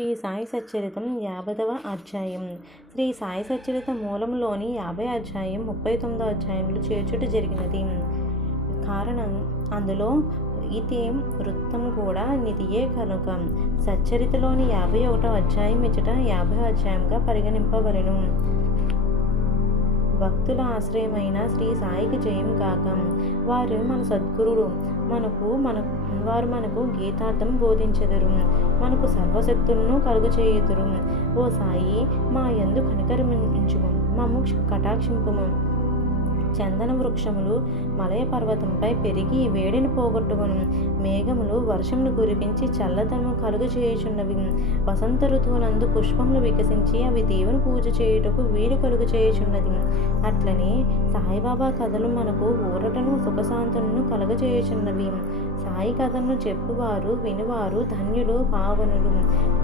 శ్రీ సాయి సచ్చరితం 50వ అధ్యాయం. శ్రీ సాయి సచ్చరిత మూలంలోని 50 అధ్యాయం 39వ అధ్యాయంలో చేర్చుట జరిగినది. కారణం అందులో ఇతి వృత్తం కూడా నిధియే కనుక సచ్చరితలోని 51వ అధ్యాయం ఇచ్చట 50వ అధ్యాయంగా పరిగణింపబడెను. భక్తుల ఆశ్రయమైన శ్రీ సాయికి జయం కాక. వారు మన సద్గురుడు. వారు మనకు గీతార్థం బోధించెదరు. మనకు సర్వశక్తులను కలుగచేయుదురు. ఓ సాయి, మా యందు కనికరించుము, మమ్ము కటాక్షింపుము. చందన వృక్షములు మలయ పర్వతంపై పెరిగి వేడిని పోగొట్టుకొను. మేఘములు వర్షమును కురిపించి చల్లదనము కలుగ చేయుచున్నవి. వసంత ఋతువునందు పుష్పములు వికసించి అవి దేవుని పూజ చేయుటకు వీలు కలుగ చేయుచున్నది. అట్లనే సాయిబాబా కథలు మనకు ఊరటను సుఖశాంతులను కలగజేయుచున్నవి. సాయి కథలను చెప్పువారు వినువారు ధన్యులు పావనులు.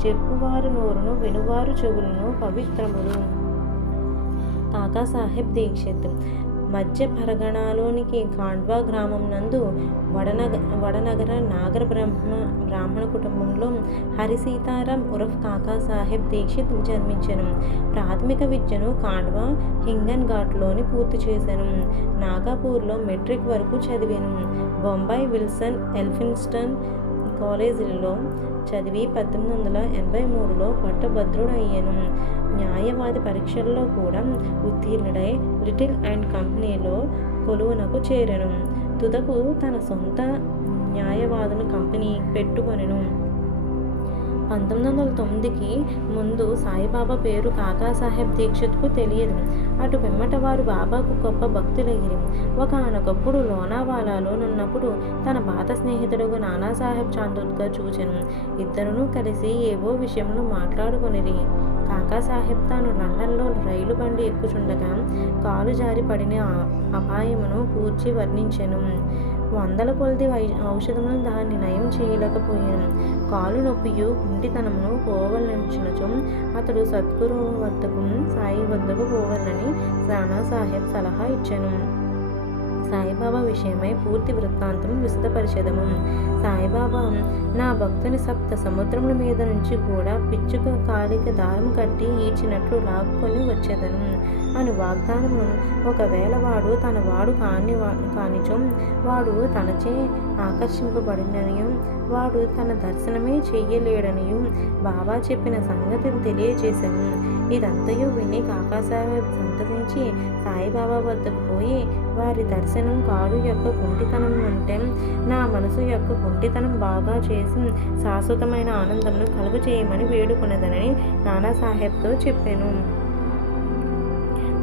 చెప్పువారు నోరును వినువారు చెవులను పవిత్రములు. కాకాసాహెబ్ దీక్షిత్ మధ్య పరగణలోనికి ఖాండ్వా గ్రామం నందు వడనగర నాగర బ్రాహ్మణ కుటుంబంలో హరి సీతారాం ఉరఫ్ కాకాసాహెబ్ దీక్షిత్ జన్మించెను. ప్రాథమిక విద్యను ఖాండ్వా హింగన్ ఘాట్లోని పూర్తి చేశాను. నాగపూర్లో మెట్రిక్ వరకు చదివాను. బొంబాయి విల్సన్ ఎల్ఫిన్స్టన్ కాలేజీలో చదివి 1883లో పట్టభద్రుడయ్యాను. న్యాయవాది పరీక్షల్లో కూడా ఉత్తీర్ణుడై లిటిల్ అండ్ కంపెనీలో కొలువునకు చేరెను. తుదకు తన సొంత న్యాయవాదుల కంపెనీ పెట్టుకొనెను. 1909కి ముందు సాయిబాబా పేరు కాకాసాహెబ్ దీక్షిత్కు తెలియదు. అటు పిమ్మట వారు బాబాకు గొప్ప భక్తులయ్యిరి. ఒకనొకప్పుడు లోనావాలాలో నున్నప్పుడు తన పాత స్నేహితుడు నానాసాహెబ్ చాందోద్కర్ చూచెను. ఇద్దరును కలిసి ఏవో విషయంలో మాట్లాడుకొనిరి. కాకాసాహెబ్ తాను లండన్లో రైలు బండి ఎక్కుచుండగా కాలు జారి పడిన అపాయమును కూర్చి వర్ణించెను. 100 కొలది ఔషధములను దాన్ని నయం చేయలేకపోయాను. కాలు నొప్పియు కుంటితనమును పోవలనిచినచో అతడు సద్గురు వద్దకు సాయి వద్దకు పోవాలని నానాసాహెబ్ సలహా ఇచ్చెను. సాయిబాబా విషయమై పూర్తి వృత్తాంతం విశదపరిచెదము. సాయిబాబా నా భక్తుని సప్త సముద్రముల మీద నుంచి కూడా పిచ్చుక కాలిక దారం కట్టి ఈడ్చినట్లు లాక్కొని వచ్చేదను అను వాగ్దానము. ఒకవేళ వాడు తన వాడు కానిచో వాడు తనచే ఆకర్షింపబడిననియు వాడు తన దర్శనమే చెయ్యలేడనియు బాబా చెప్పిన సంగతిని తెలియజేశాను. ఇదంతయు విని కాకాసాహెబ్ సంతసించి సాయిబాబా వద్దకు పోయి వారి దర్శనం కాలు యొక్క కుంటితనం అంటే నా మనసు యొక్క కుంటితనం బాగా చేసి శాశ్వతమైన ఆనందమును కలుగు చేయమని వేడుకొనదనని నానాసాహెబ్తో చెప్పాను.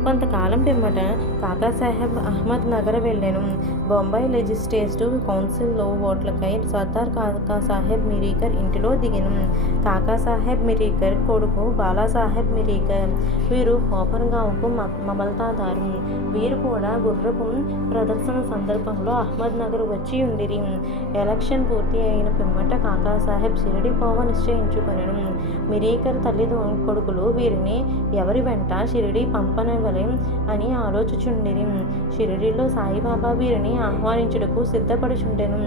కొంతకాలం పిమ్మట కాకాసాహెబ్ అహ్మద్ నగర్ వెళ్ళాను. బొంబాయి లెజిస్లేటివ్ కౌన్సిల్లో ఓట్లకై సర్దార్ కాకాసాహెబ్ మిరీకర్ ఇంటిలో దిగాను. కాకాసాహెబ్ మిరీకర్ కొడుకు బాలాసాహెబ్ మిరీకర్. వీరు కోపర్గాంకు మమల్తాదారు. వీరు కూడా గుర్రపు ప్రదర్శన సందర్భంలో అహ్మద్ నగర్ వచ్చి ఉండిరి. ఎలక్షన్ పూర్తి అయిన పిమ్మట కాకాసాహెబ్ షిరిడి పోవ నిశ్చయించుకొనెను. మిరీకర్ తల్లి కొడుకులు వీరిని ఎవరి వెంట షిరిడి పంపనవలె అని ఆలోచించుండిరి. షిరిడిలో సాయిబాబా వీరిని ఆహ్వానించుటకు సిద్ధపడుచుండెను.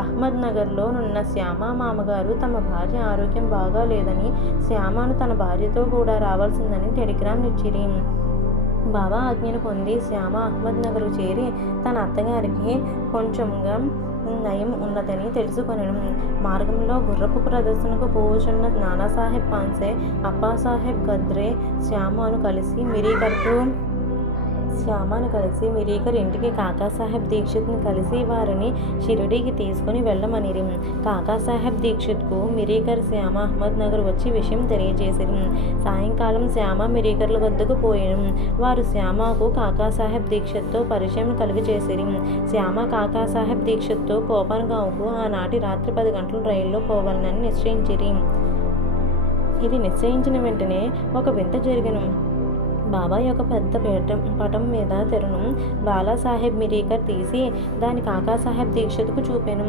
అహ్మద్ నగర్లో నున్న శ్యామ మామగారు తమ భార్య ఆరోగ్యం బాగా లేదని శ్యామను తన భార్యతో కూడా రావాల్సిందని టెలిగ్రామ్ ఇచ్చిరి. బాబా ఆజ్ఞను పొంది శ్యామ అహ్మద్ నగర్ చేరి తన అత్తగారికి కొంచెంగా నయం ఉన్నదని తెలుసుకొనెను. మార్గంలో గుర్రపు ప్రదర్శనకు పోవుచున్న నానాసాహెబ్ పాన్సే అప్పాసాహెబ్ గద్రే శ్యామను కలిసి మిరీకర్ ఇంటికి కాకాసాహెబ్ దీక్షిత్ని కలిసి వారిని షిరిడీకి తీసుకుని వెళ్ళమనిరి. కాకాసాహెబ్ దీక్షిత్కు మిరీకర్ శ్యామ అహ్మద్ నగర్ వచ్చి విషయం తెలియజేసిరి. సాయంకాలం శ్యామ మిరీకర్ల వద్దకు పోయాను. వారు శ్యామకు కాకాసాహెబ్ దీక్షిత్తో పరిచయం కలిగజేసిరి. శ్యామ కాకాసాహెబ్ దీక్షిత్తో కోపర్గాంకు ఆనాటి రాత్రి 10 గంటల రైల్లో పోవాలని నిశ్చయించిరి. ఇది నిశ్చయించిన వెంటనే ఒక వింత జరిగెను. బాబా యొక్క పెద్ద పటం మీద తెరను బాలాసాహెబ్ మిరీకర్ తీసి దాని కాకాసాహెబ్ దీక్షిత్కు చూపెను.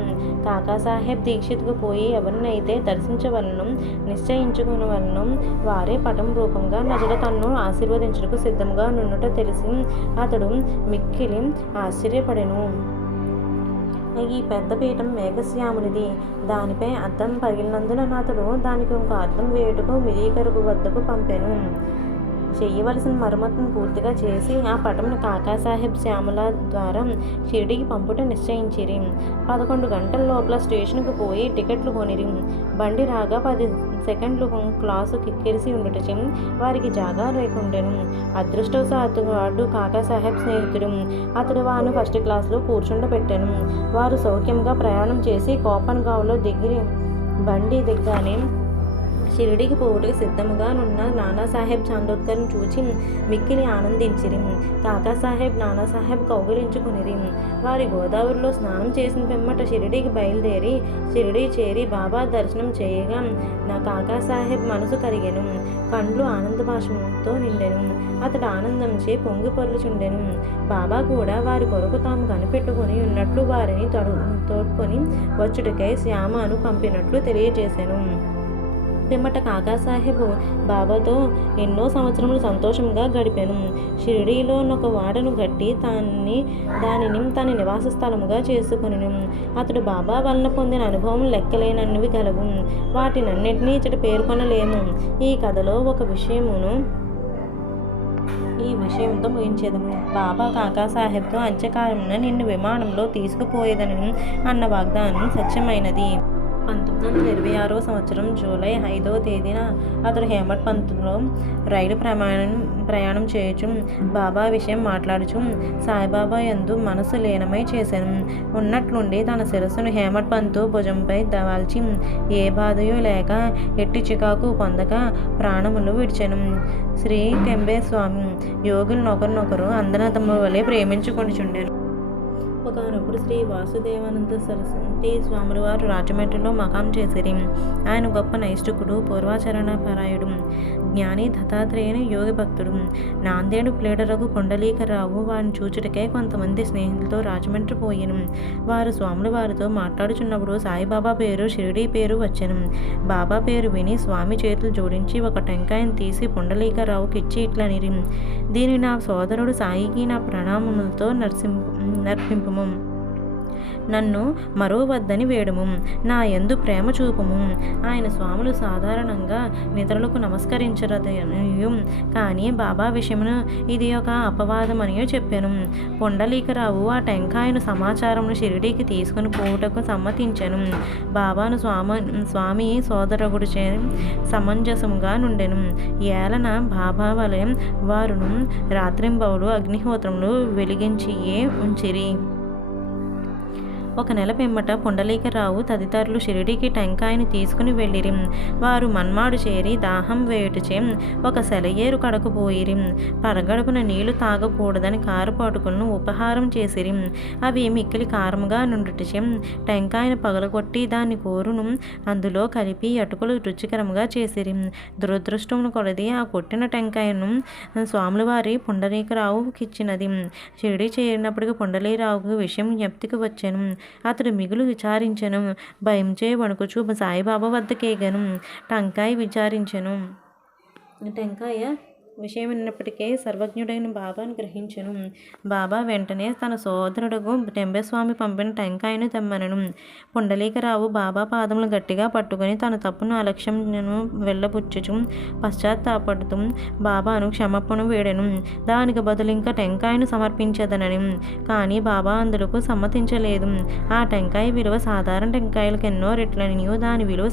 కాకాసాహెబ్ దీక్షిత్కు పోయి ఎవరినైతే దర్శించవలను నిశ్చయించుకునవలను వారే పటం రూపంగా నజడ తన్ను ఆశీర్వదించుటకు సిద్ధంగా నున్నట తెలిసి అతడు మిక్కిలి ఆశ్చర్యపడెను. ఈ పెద్ద పీఠం మేఘశ్యామునిది. దానిపై అద్దం పగిలినందున అతడు దానికి ఇంకో అద్దం వేయుటకు మిలీకరుగు వద్దకు పంపెను. చేయవలసిన మరమ్మతును పూర్తిగా చేసి ఆ పటంను కాకాసాహెబ్ శ్యామల ద్వారా షిరిడీకి పంపుట నిశ్చయించిరి. 11 గంటల లోపల స్టేషన్కు పోయి టికెట్లు కొనిరి. బండి రాగా 10 సెకండ్లు క్లాసు కిక్కిరిసి ఉండుటచే వారికి జాగా లేకుండెను. అదృష్టవశాత్తు కాకాసాహెబ్ స్నేహితుడు అతడు వారిని ఫస్ట్ క్లాసులో కూర్చుండబెట్టెను. వారు సౌఖ్యంగా ప్రయాణం చేసి కోపన్గావ్లో దిగిరి. బండి దిగ్గానే షిరిడీకి పోవుటకు సిద్ధముగా నున్న నానాసాహెబ్ చాందోద్కర్ను చూచి మిక్కిలి ఆనందించిరి. కాకాసాహెబ్ నానాసాహెబ్ కౌగిలించుకునిరి. వారి గోదావరిలో స్నానం చేసిన పిమ్మట షిరిడీకి బయలుదేరి షిరిడీ చేరి బాబా దర్శనం చేయగా నా కాకాసాహెబ్ మనసు కరిగెను. కండ్లు ఆనందభాషంతో నిండెను. అతడు ఆనందంచే పొంగి పొర్లుచుండెను. బాబా కూడా వారి కొరకు తాము కనిపెట్టుకుని ఉన్నట్లు వారిని తోడ్కొని వచ్చుటకై శ్యామను పంపినట్లు తెలియజేశాను. పిమ్మట కాకాసాహెబ్ బాబాతో ఎన్నో సంవత్సరములు సంతోషంగా గడిపాను. షిరిడీలో ఒక వాడను కట్టి దానిని తన నివాస స్థలముగా చేసుకొనెను. అతడు బాబా వలన పొందిన అనుభవం లెక్కలేనన్నవి గలవు. వాటినన్నింటినీ ఇచ్చట పేర్కొనలేము. ఈ కథలో ఒక ఈ విషయంతో ముగించేదము. బాబా కాకాసాహెబ్తో అంత్యకాలమున నిన్ను విమానంలో తీసుకుపోయేదని అన్న వాగ్దానం సత్యమైనది. 1926వ సంవత్సరం జూలై 5వ తేదీన అతడు హేమట్ పంత్లో రైలు ప్రయాణం చేయొచ్చు బాబా విషయం మాట్లాడుచు సాయిబాబా యందు మనసు లీనమై చేశాను. ఉన్నట్లుండి తన శిరస్సును హేమట్ పంతు భుజంపై దవాల్చి ఏ బాధయూ లేక ఎట్టి చికాకు పొందక ప్రాణములు విడిచెను. శ్రీ కెంబే స్వామి యోగులు ఒకరినొకరు అందనదమ్ముల వలె ప్రేమించుకొనిచుండెను. ఒకనప్పుడు శ్రీ వాసుదేవానంద సరస్వతి స్వాముల వారు రాజమండ్రిలో మకాం చేసిరి. ఆయన గొప్ప నైష్ఠికుడు, పూర్వాచరణపరాయుడు, జ్ఞాని, దత్తాత్రేయుని యోగి భక్తుడు. నాందేడు ప్లేడరగు పుండలీకరావు వారిని చూచుటకే కొంతమంది స్నేహితులతో రాజమండ్రి పోయెను. వారు స్వాముల వారితో మాట్లాడుచున్నప్పుడు సాయిబాబా పేరు, షిరిడీ పేరు వచ్చెను. బాబా పేరు విని స్వామి చేతులు జోడించి ఒక టెంకాయను తీసి పుండలీకరావుకి ఇచ్చి ఇట్లనిరి: దీని నా సోదరుడు సాయికి నా ప్రణామములతో నర్పింపుము. నన్ను మరోవద్దని వేడుము. నా యందు ప్రేమ చూపుము. ఆయన స్వాములు సాధారణంగా నిద్రలకు నమస్కరించరదనియు, కానీ బాబా విషయమును ఇది ఒక అపవాదమనియో చెప్పాను. పుండలీకరావు ఆ టెంకాయను సమాచారమును షిరిడీకి తీసుకుని పోవుటకు సమ్మతించెను. బాబాను స్వామి సోదరగుడిచే సమంజసముగా నుండెను. ఏలన బాబా వలె వారును రాత్రింబవులు అగ్నిహోత్రములు వెలిగించియే ఉంచిరి. ఒక నెల పిమ్మట పుండలీకరావు తదితరులు షిరిడీకి టెంకాయని తీసుకుని వెళ్ళిరి. వారు మన్మాడు చేరి దాహం వేయుటచే ఒక సెలయేరు కడకు పోయిరి. పరగడుపున నీళ్లు తాగకూడదని కారు పట్టుకుని ఉపహారం చేసిరి. అవి మిక్కిలి కారముగా నుండుటచే టెంకాయను పగలగొట్టి దాని కోరును అందులో కలిపి అటుకులు రుచికరముగా చేసిరి. దురదృష్టమును కొలది ఆ కొట్టిన టెంకాయను స్వాముల వారి పుండరీకరావుకిచ్చినది. షిరిడీ చేరినప్పటికీ పుండలీరావుకు విషయం జ్ఞప్తికి వచ్చెను. అతడు మిగులు విచారించెను. భయంచే వణుకుచు సాయిబాబా వద్దకేగెను. టెంకాయ విషయం విన్నప్పటికే సర్వజ్ఞుడైన బాబాను గ్రహించెను. బాబా వెంటనే తన సోదరుడుకు టెంబేస్వామి పంపిన టెంకాయను తెమ్మనెను. పుండలీకరావు బాబా పాదములు గట్టిగా పట్టుకుని తన తప్పును అలక్ష్యమును వెళ్ళబుచ్చుచు పశ్చాత్తాపడుతూ బాబాను క్షమాపణ వేడెను. దానికి బదులు ఇంకా టెంకాయను సమర్పించదనని. కానీ బాబా అందులకు సమ్మతించలేదు. ఆ టెంకాయ విలువ సాధారణ టెంకాయలకు ఎన్నో రెట్లనియూ దాని విలువ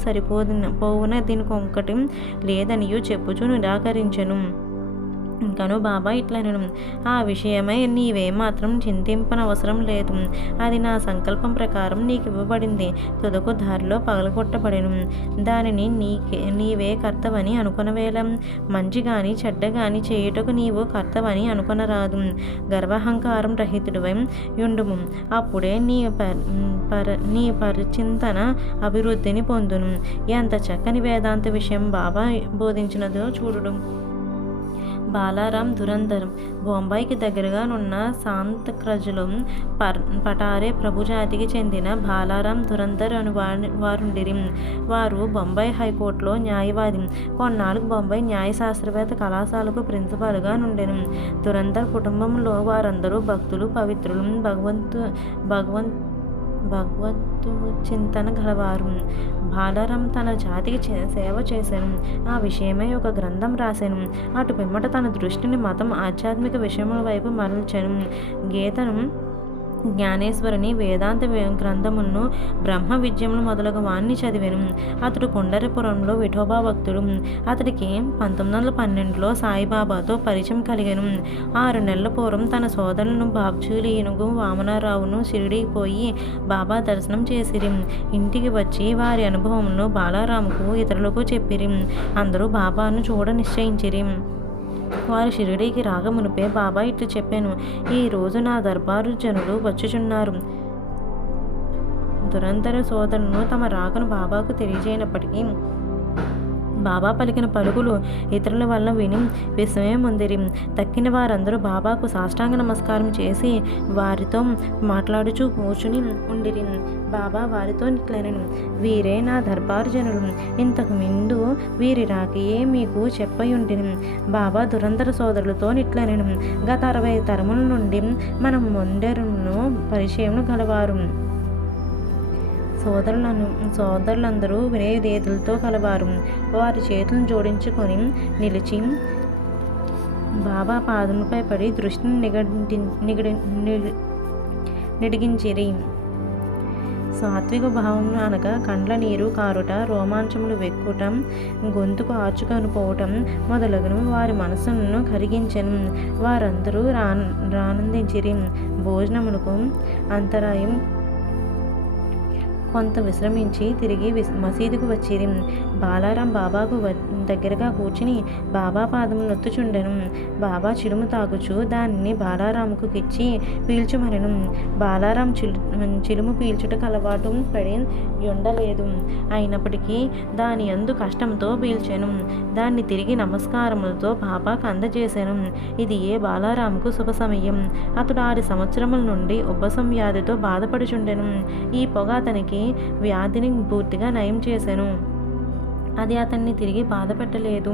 పోవున దీనికి ఒక్కటి లేదనియూ చెప్పుచూ నిరాకరించెను. ఇంకను బాబా ఇట్లనెను: ఆ విషయమై నీవేమాత్రం చింతింపనవసరం లేదు. అది నా సంకల్పం ప్రకారం నీకు ఇవ్వబడింది. తుదకు దారిలో పగలగొట్టబడెను. దానిని నీవే కర్తవని అనుకొనవేళ. మంచి గాని చెడ్డ గాని చేయుటకు నీవు కర్తవని అనుకొనరాదు. గర్వహంకారం రహితుడివై యుండుము. అప్పుడే నీ పరిచింతన అభివృద్ధిని పొందును. ఎంత చక్కని వేదాంత విషయం బాబా బోధించినదో చూడుడు. బాలారాం దురందర్. బొంబాయికి దగ్గరగా నున్న సాంతక్రజ్లో పటారే ప్రభుజాతికి చెందిన బాలారాం దురందర్ అను వారుండిరి. వారు బొంబాయి హైకోర్టులో న్యాయవాది. కొన్నాళ్ళకు బొంబాయి న్యాయశాస్త్రవేత్త కళాశాలకు ప్రిన్సిపాల్గా నుండెను. దురందర్ కుటుంబంలో వారందరూ భక్తులు, పవిత్రులు. భగవద్దు చింతన గలవారు. బాలారాం తన జాతికి సేవ చేశాను. ఆ విషయమై ఒక గ్రంథం రాశాను. అటు పిమ్మట తన దృష్టిని మతం ఆధ్యాత్మిక విషయముల వైపు మరల్చాను. గీతను, జ్ఞానేశ్వరుని, వేదాంత గ్రంథములను, బ్రహ్మ విద్యములు మొదలగు వాణ్ణి చదివాను. అతడు కొండరిపురంలో విఠోబా భక్తుడు. అతడికి 1912లో సాయిబాబాతో పరిచయం కలిగాను. 6 నెలల పూర్వం తన సోదరులను బాబ్జూలి ఏనుగు వామనారావును షిరిడీకి పోయి బాబా దర్శనం చేసిరి. ఇంటికి వచ్చి వారి అనుభవములను బాలారాముకు ఇతరులకు చెప్పిరి. అందరూ బాబాను చూడ నిశ్చయించిరి. వారు షిరిడీకి రాకమునుపే బాబా ఇట్లు చెప్పాను: ఈ రోజు నా దర్బారు జనులు వచ్చుచున్నారు. దురంధర సోదరులను తమ రాకను బాబాకు తెలియజేయనప్పటికీ బాబా పలికిన పలుకులు ఇతరుల వల్ల విని విస్మయం పొందిరి. తక్కిన వారందరూ బాబాకు సాష్టాంగ నమస్కారం చేసి వారితో మాట్లాడుచూ కూర్చుని ఉండిరి. బాబా వారితో ఇట్లనెను: వీరే నా దర్బారు జనులు. ఇంతకు ముందు వీరి రాకయే మీకు చెప్పయుంటిని. బాబా దురంధర సోదరులతో ఇట్లనెను: గత 60 తరముల నుండి మనం మొండెరును పరిచయం గలవారు. సోదరులందరూ వినయదేతులతో కలవారు. వారి చేతులను జోడించుకొని నిలిచి బాబా పాదములపై పడి దృష్టిని నిడిగించిరి. సాత్విక భావములు అనగా కండ్ల నీరు కారుట, రోమాంచములు వెక్కుట, గొంతుకు ఆర్చుకొని పోవటం మొదలగును వారి మనస్సును కరిగించెను. వారందరూ రానందించిరి. భోజనములకు అంతరాయం కొంత విశ్రమించి తిరిగి మసీదుకు వచ్చిరి. బాలారాం బాబాకు దగ్గరగా కూర్చుని బాబా పాదములు నొత్తుచుండెను. బాబా చిలుము తాగుచు దానిని బాలారాముకు ఇచ్చి పీల్చుమనెను. బాలారాం చిలుము పీల్చుటకు అలవాటు పడి ఉండలేదు. అయినప్పటికీ దాని యందు కష్టంతో పీల్చెను. దాన్ని తిరిగి నమస్కారములతో బాబాకు అందజేశాను. ఇది ఏ బాలారాముకు శుభ సమయం. అతడు 6 సంవత్సరముల నుండి ఉబ్బసం వ్యాధితో బాధపడుచుండెను. ఈ పొగ అతనికి వ్యాధిని పూర్తిగా నయం చేశాను. అది అతన్ని తిరిగి బాధ పెట్టలేదు.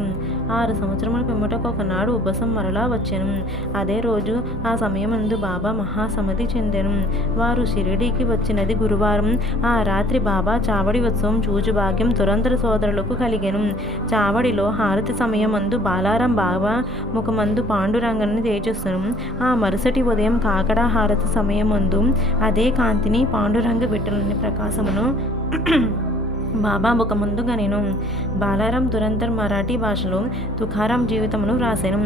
6 సంవత్సరముల పిమ్మటకు ఒకనాడు ఉబ్బసం మరలా వచ్చెను. అదే రోజు ఆ సమయమందు బాబా మహాసమాధి చెందెను. వారు షిరిడీకి వచ్చినది గురువారం. ఆ రాత్రి బాబా చావడి ఉత్సవం చూచు భాగ్యం దురంధర సోదరులకు కలిగెను. చావడిలో హారతి సమయమందు బాలారాం బాబా ముఖమందు పాండురంగని తేజస్సును, ఆ మరుసటి ఉదయం కాకడా హారతి సమయమందు అదే కాంతిని, పాండురంగ విఠలుని ప్రకాశమును బాబా ముఖమందు గనెను. బాలారాం దురంధర్ మరాఠీ భాషలో తుకారాం జీవితమును వ్రాసెను.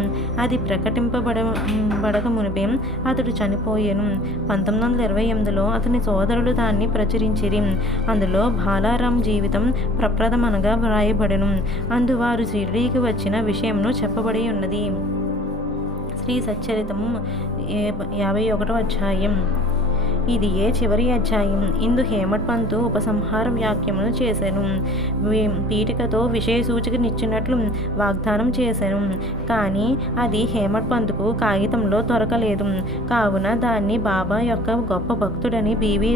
అది ప్రకటింపబడక మునిపే అతడు చనిపోయెను. 1928లో అతని సోదరులు దాన్ని ప్రచురించిరి. అందులో బాలారాం జీవితం ప్రప్రథమనగా వ్రాయబడెను. అందువారు షిరిడీకి వచ్చిన విషయమును చెప్పబడి ఉన్నది. శ్రీ సచ్చరితము 51వ అధ్యాయం. ఇది చివరి అధ్యాయం. ఇందు హేమట్ పంతు ఉపసంహార వ్యాఖ్యమును చేశాను. పీఠికతో విషయ సూచికనిచ్చినట్లు వాగ్దానం చేశాను. కానీ అది హేమట్ పంతుకు కాగితంలో దొరకలేదు. కావున దాన్ని బాబా యొక్క గొప్ప భక్తుడని బీవీ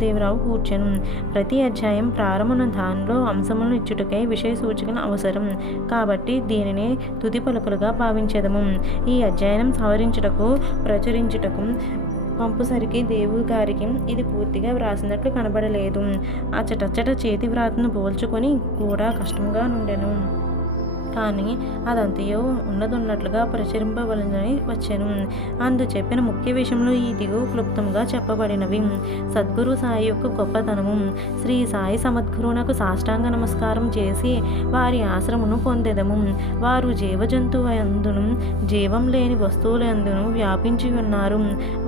దేవరావు కూర్చెను. ప్రతి అధ్యాయం ప్రారంభమున దానిలో అంశములను ఇచ్చుటకై విషయ సూచికను అవసరం. కాబట్టి దీనిని తుది పలుకులుగా భావించెదము. ఈ అధ్యయనం సవరించుటకు, ప్రచురించుటకు పంపుసరికి దేవుడు గారికి ఇది పూర్తిగా వ్రాసినట్లు కనబడలేదు. అచ్చటచ్చట చేతి వ్రాతను పోల్చుకొని కూడా కష్టంగా నుండెను. కానీ అదంతయో ఉన్నట్లుగా ప్రచురింపవలనని వచ్చెను. అందు చెప్పిన ముఖ్య విషయంలో ఈ దిగువ క్లుప్తంగా చెప్పబడినవి. సద్గురు సాయి యొక్క గొప్పతనము. శ్రీ సాయి సమద్గురునకు సాష్టాంగ నమస్కారం చేసి వారి ఆశ్రమును పొందెదము. వారు జీవజంతువులందును జీవం లేని వస్తువులందును వ్యాపించి ఉన్నారు.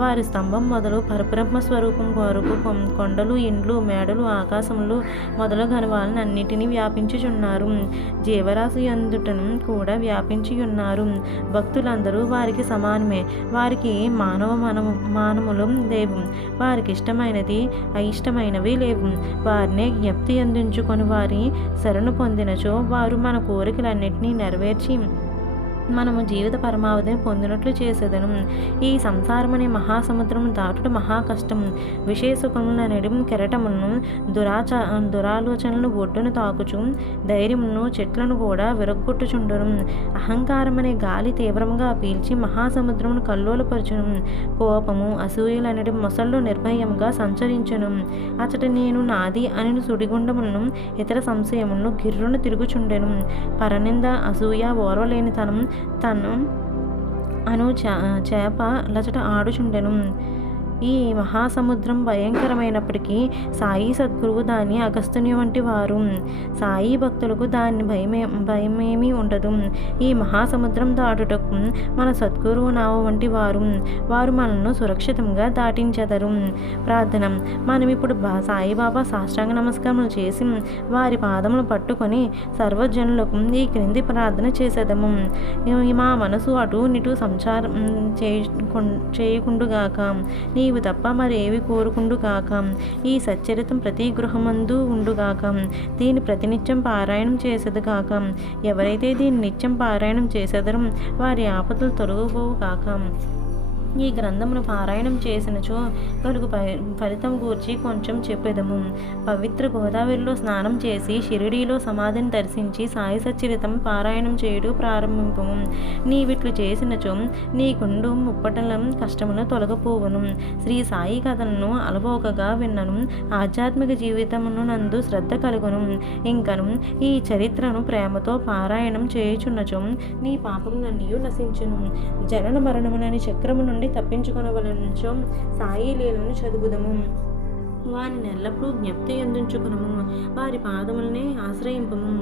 వారి స్తంభం మొదలు పరబ్రహ్మ స్వరూపం వరకు కొండలు, ఇండ్లు, మేడలు, ఆకాశములు మొదలగనవాలని అన్నిటినీ వ్యాపించుచున్నారు. జీవరాశి దుటను కూడా వ్యాపించి ఉన్నారు. భక్తులందరూ వారికి సమానమే. వారికి మానములు లేవు. వారికి ఇష్టమైనది, అయిష్టమైనవి లేవు. వారిని జ్ఞప్తి అందించుకొని వారి శరణు పొందినచో వారు మన కోరికలన్నింటినీ నెరవేర్చి మనము జీవిత పరమావధిని పొందినట్లు చేసేదను. ఈ సంసారమనే మహాసముద్రము దాటుట మహా కష్టం. విషయసుఖముల నెడిం కెరటములను దురాలోచనలను ఒడ్డును తాకుచు ధైర్యమును చెట్లను కూడా విరగ్గొట్టుచుండును. అహంకారమనే గాలి తీవ్రంగా పీల్చి మహాసముద్రమును కల్లోలపరచును. కోపము అసూయలనడి మొసళ్ళు నిర్భయంగా సంచరించును. అచట నేను నాది అని సుడిగుండములను ఇతర సంశయములను గిర్రును తిరుగుచుండెను. పరనింద అసూయ ఓర్వలేనితనం తను అను చేప లచట ఆడుచుండెను. ఈ మహాసముద్రం భయంకరమైనప్పటికీ సాయి సద్గురువు దాన్ని అగస్తుని వంటి వారు. సాయి భక్తులకు దాన్ని భయమేమీ ఉండదు. ఈ మహాసముద్రం దాటుటకు మన సద్గురువు నావ వంటి వారు మనను సురక్షితంగా దాటించెదరు. ప్రార్థన. మనం ఇప్పుడు సాయిబాబా సాష్టాంగ నమస్కారం చేసి వారి పాదములు పట్టుకొని సర్వజనులకు ఈ క్రింది ప్రార్థన చేసేదము. మా మనసు అటు ఇటు సంచారం చేయకుండుగాక, నీవు తప్ప మరేవి కోరుకుండుగాక. ఈ సచ్చరితం ప్రతి గృహమందు ఉండుగాక. దీని ప్రతినిత్యం పారాయణం చేసేదుగాక. ఎవరైతే దీన్ని నిత్యం పారాయణం చేసేదరో వారి ఆపదలు తొలగిపోవుగాక. ఈ గ్రంథమును పారాయణం చేసినచో కలుగు ఫలితం గూర్చి కొంచెం చెప్పెదము. పవిత్ర గోదావరిలో స్నానం చేసి షిరిడీలో సమాధిని దర్శించి సాయి సచ్చరితం పారాయణం చేయుడు ప్రారంభింపము. నీవిట్లు చేసినచో నీకుండు ముప్పటలం కష్టమును తొలగపోవును. శ్రీ సాయి కథలను అలవోకగా విన్నను. ఆధ్యాత్మిక జీవితమును నందు శ్రద్ధ కలుగును. ఇంకను ఈ చరిత్రను ప్రేమతో పారాయణం చేయుచున్నచో నీ పాపములన్నీ నశించును. జనన మరణములని చక్రము నుండి తప్పించుకొనవలెనుచో సాయి లీలను చదువుదము. వానిని ఎల్లప్పుడూ జ్ఞప్తి ఎందుంచుకునము. వారి పాదములనే ఆశ్రయింపము.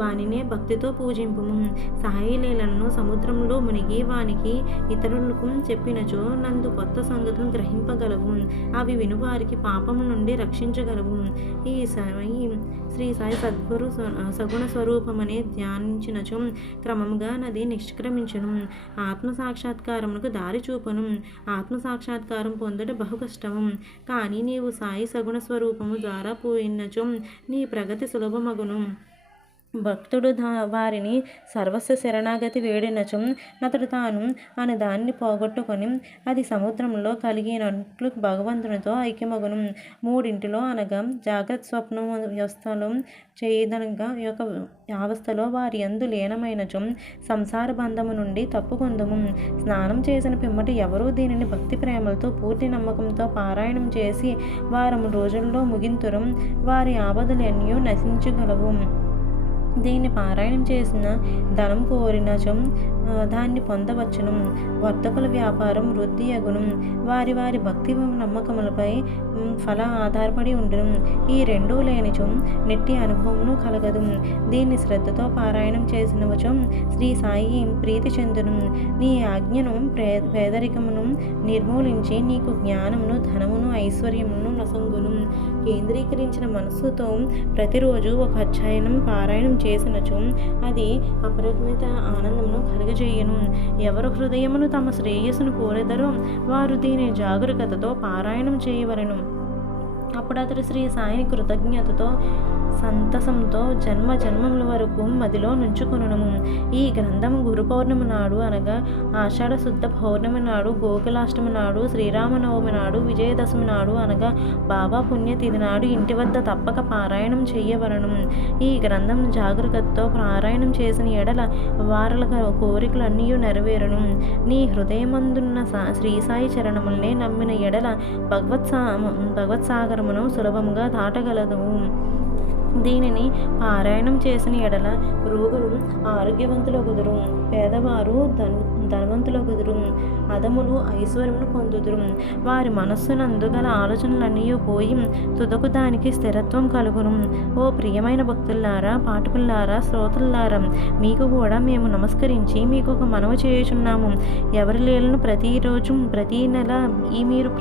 వానినే భక్తితో పూజింపము. సాయి లీలను సముద్రంలో మునిగి వానికి ఇతరులకు చెప్పినచో నందు కొత్త సంగతులను గ్రహింపగలవు. అవి వినువారికి పాపము నుండి రక్షించగలవు. ఈ శ్రీ సాయి సద్గురు సగుణ స్వరూపమనే ధ్యానించినచో క్రమముగా నది నిష్క్రమించును. ఆత్మసాక్షాత్కారమునకు దారి చూపును. ఆత్మసాక్షాత్కారం పొందుట బహు కష్టము. కానీ నీవు సాయి సగుణ స్వరూపము ద్వారా పోయినచో నీ ప్రగతి సులభమగును. భక్తుడు వారిని సర్వస్వ శరణాగతి వేడినచో అతడు తాను అనే దాన్ని పోగొట్టుకొని అది సముద్రంలో కలిగినట్లు భగవంతునితో ఐక్యమగును. మూడింటిలో అనగా జాగ్రత్త స్వప్న వ్యవస్థలో చేయదనగా యొక్క అవస్థలో వారి యందు లీనమైనచో సంసార బంధము నుండి తప్పుకొందుము. స్నానం చేసిన పిమ్మట ఎవరూ దీనిని భక్తి ప్రేమలతో పూర్తి నమ్మకంతో పారాయణం చేసి వారం రోజుల్లో ముగింతురు. వారి ఆపదలన్నీ నశించగలవు. దీన్ని పారాయణం చేసిన ధనం కోరినచో దాన్ని పొందవచ్చును. వర్తకుల వ్యాపారం వృద్ధి అగును. వారి వారి భక్తి నమ్మకములపై ఫల ఆధారపడి ఉండును. ఈ రెండూ లేనిచో నెట్టి అనుభవమును కలగదు. దీన్ని శ్రద్ధతో పారాయణం చేసినవచో శ్రీ సాయి ప్రీతి చెందును. నీ ఆజ్ఞను పేదరికమును నిర్మూలించి నీకు జ్ఞానమును ధనమును ఐశ్వర్యమును నొసంగును. కేంద్రీకరించిన మనస్సుతో ప్రతిరోజు ఒక అధ్యాయనం పారాయణం చేసినచో అది అపరిమిత ఆనందమును కలుగజేయును. ఎవరు హృదయమును తమ శ్రేయస్సును కోరెదరో వారు దీని జాగరూకతతో పారాయణం చేయవలెను. అప్పుడు అతడు శ్రీ సాయిని కృతజ్ఞతతో సంతసంతో జన్మ జన్మముల వరకు మదిలో నుంచుకొనుము. ఈ గ్రంథము గురు పౌర్ణమి నాడు అనగా ఆషాఢ శుద్ధ పౌర్ణమి నాడు, గోకులాష్టమి నాడు, శ్రీరామనవమి నాడు, విజయదశమి నాడు అనగా బాబా పుణ్యతిథి నాడు ఇంటి వద్ద తప్పక పారాయణం చేయవలెను. ఈ గ్రంథం జాగరూకతతో పారాయణం చేసిన ఎడల వారల కోరికలన్నీ నెరవేరును. నీ హృదయమందున్న శ్రీ సాయి చరణములనే నమ్మిన ఎడల భగవత్సాగరమును సులభముగా దాటగలదు. దీనిని పారాయణం చేసిన ఎడల రోగులు ఆరోగ్యవంతులగుదురు, పేదవారు ధనవంతులగుదురు, అధములు ఐశ్వర్యమును పొందుదురు. వారి మనస్సునందు గల ఆలోచనలన్నీ పోయి తుదకు దానికి స్థిరత్వం కలుగును. ఓ ప్రియమైన భక్తులారా, పాఠకులారా, శ్రోతలారా, మీకు కూడా మేము నమస్కరించి మీకు ఒక మనవి చేయుచున్నాము. ఎవరి లీలను ప్రతిరోజు ప్రతి నెల ఈ మీరు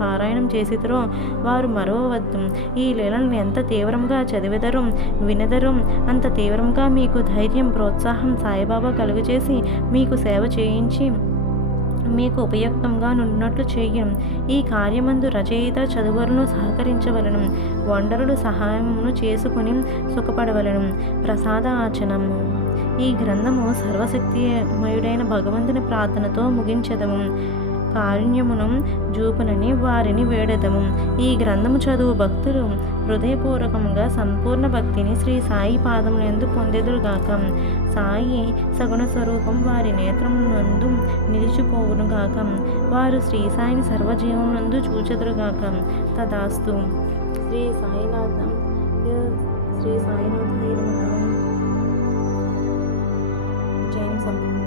పారాయణం చేసిదరో వారు మరవవద్దు. ఈ లీలను ఎంత తీవ్రంగా చదివెదరో వినెదరో అంత తీవ్రంగా మీకు ధైర్యం ప్రోత్సాహం సాయిబాబా కలుగజేసి మీకు సేవ చేయించి మీకు ఉపయుక్తంగా నున్నట్లు చేయం. ఈ కార్యమందు రచయిత చదువరును సహకరించవలను. వండరులు సహాయమును చేసుకుని సుఖపడవలను. ప్రసాద ఆచనము. ఈ గ్రంథము సర్వశక్తిమయుడైన భగవంతుని ప్రార్థనతో ముగించదము. కారుణ్యమును జూపునని వారిని వేడెదము. ఈ గ్రంథము చదువు భక్తులు హృదయపూర్వకంగా సంపూర్ణ భక్తిని శ్రీ సాయి పాదములందు పొందెదురుగాక. సాయి సగుణ స్వరూపం వారి నేత్రమునందు నిలిచిపోవునుగాక. వారు శ్రీ సాయిని సర్వజీవమునందు చూచెదురుగాక. తదాస్తు. శ్రీ సాయినాథం శ్రీ సాయినాథాయ నమః. జయం సంపూర్ణ.